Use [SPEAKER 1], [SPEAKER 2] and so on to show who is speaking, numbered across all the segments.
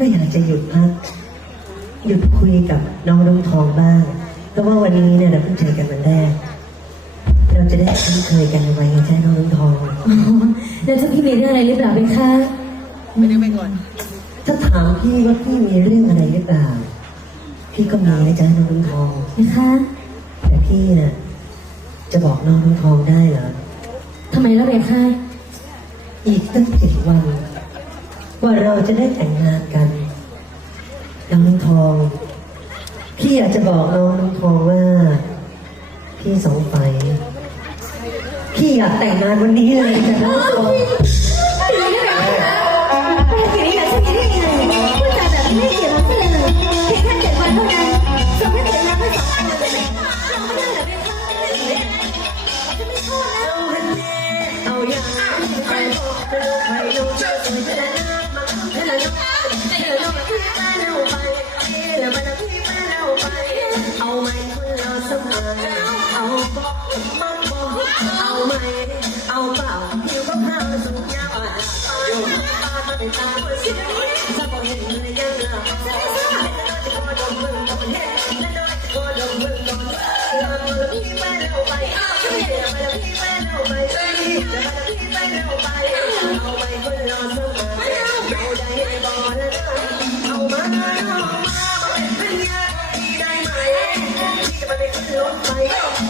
[SPEAKER 1] ก็อยากจะหยุดพัก หยุดคุยกับน้องน้องทองบ้างเพราะว่าวันนี้เนี่ยเราเพิ่งเจอกันวันแรก เราจะได้คุ้นเคยกันไว้ไงใช่น้องน้องทอง
[SPEAKER 2] อ๋อแล้วถ้าพี่มีเรื่องอะไรหรือเปล่าเป็นคะ
[SPEAKER 3] ไปดึงไปก่อน
[SPEAKER 1] ถ้าถามพี่ว่าพี่มีเรื่องอะไรหรือเปล่า พี่ก็มีนะจ๊ะน้องน้องทอง
[SPEAKER 2] นะคะ
[SPEAKER 1] แต่พี่น่ะจะบอกน้องน้องทองได้เหรอ
[SPEAKER 2] ทำไมแล้วเป็นคะ
[SPEAKER 1] อีกตั้งเจ็ดวัน ว่าเราจะได้แต่งงานกัน น้องทอง พี่อยากจะบอกน้องน้องทองว่า พี่สองไปพี่อยากแต่งงานวันนี้เลยนะน้องทอง
[SPEAKER 2] บอ
[SPEAKER 1] กมักบอกเอาไหมเอาเปล่าหิวก็ข้าสุกยาวอะอยู่ตามันตามันสิถ้าบอกเห็นเลยยังอะไป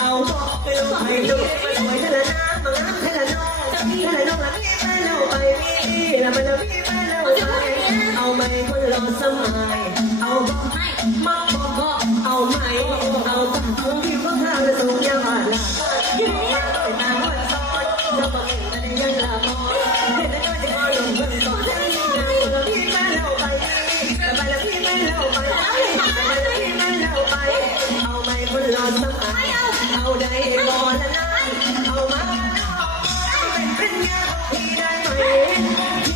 [SPEAKER 1] เอาไปไว้ดูไปไว้ทะเลน้ำมาทะเลน้องทะเลน้องมาพี่ไปเราไปพี่แล้
[SPEAKER 3] วมา
[SPEAKER 1] เราพี่ไปเราไปเอาไหปคนเราสมัยเอาบอกไห้มาบอกบอกเอาไหมเอาไป lòng sao ai ao đây bỏ là ai ao mắt เป็นเป็นยาที่ได้ไหม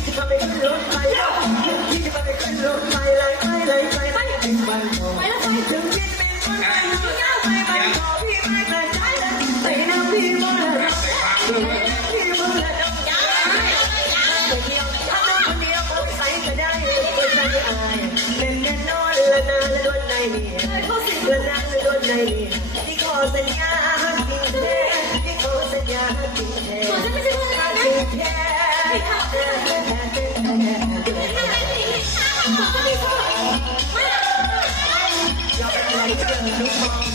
[SPEAKER 1] ที่จะไปขึ้นรถไปแล้วที่จะไปขึ้นรถไปไล่ไปไล่ไปไล่ไปไปไปแล้วไปถึงคิดเป็นคนไปไปไปขอพี่ไปแต่ใจเลยแต่น้ำพี่มันเลย ใจที่สัญญาที่แท้ที่ขอสัญญาที่
[SPEAKER 2] เร
[SPEAKER 1] อะไรกั
[SPEAKER 3] นทุกคน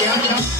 [SPEAKER 3] Yeah, yeah.